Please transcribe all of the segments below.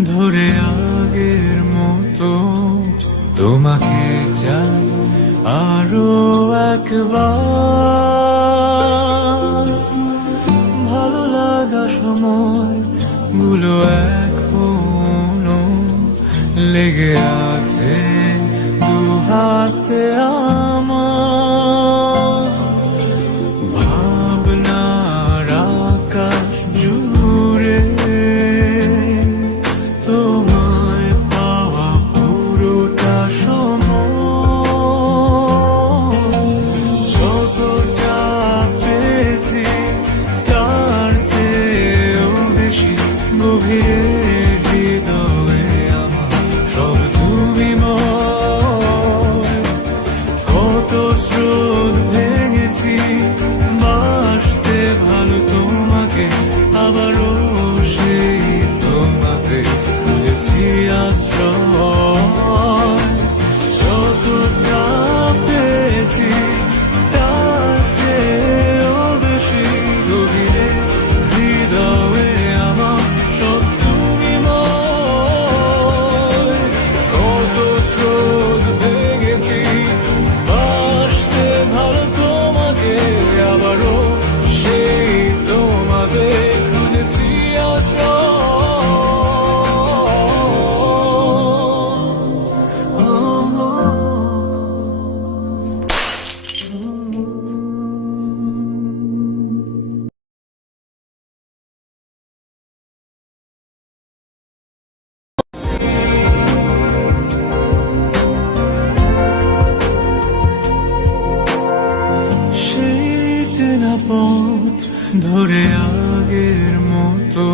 ধরে আগের মতো তোমাকে চাই আরো একবার। ভালো লাগা সময় গুলো এখনো লেগে আছে দু হাতে আমার। ভাবনার আকাশ জুড়ে তোমায় পাওয়া পুরোটা সময়। যতটা পেয়েছি তার চেয়েও বেশি গভীরে হৃদয়ে আমার সব তুমি ময়। কত স্রোত ভেঙেছি বাসতে ভালো তোমাকে, আবারও সেই তোমাকে খুঁজেছি আশ্রয়। যতটা পেয়েছি তার চেয়েও বেশি গভীরে হৃদয়ে আমার সব তুমি ময়। কত স্রোত ভেঙেছি বাসতে ভালো তোমাকে, আবারও সেই তোমাকে খুঁজেছি আশ্রয়। সেই চেনা পথ ধরে আগের মতো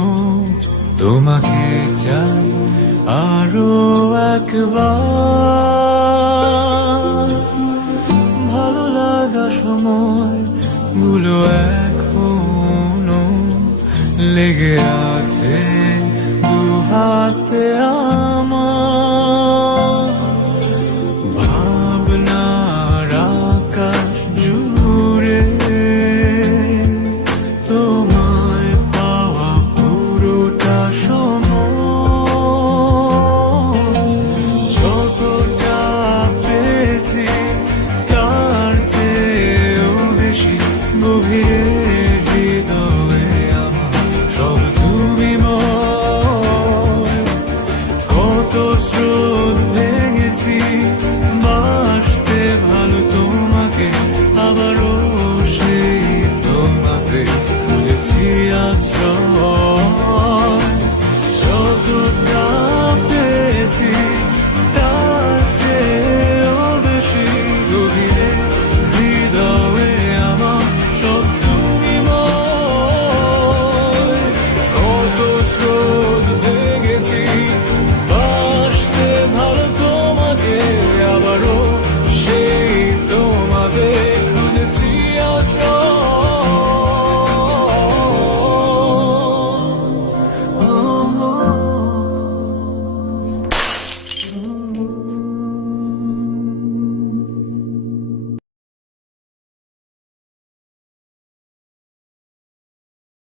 তোমাকে চাই আরো একবার। ভালো লাগা সময় গুলো এখনো লেগে আছে দু হাতে আমার। ভাবনার আকাশ জুড়ে তোমায় পাওয়া পুরোটা সময়। যতটা পেয়েছি তার চেয়েও বেশি গভীরে হৃদয়ে আমার সব তুমি ময়। কত স্রোত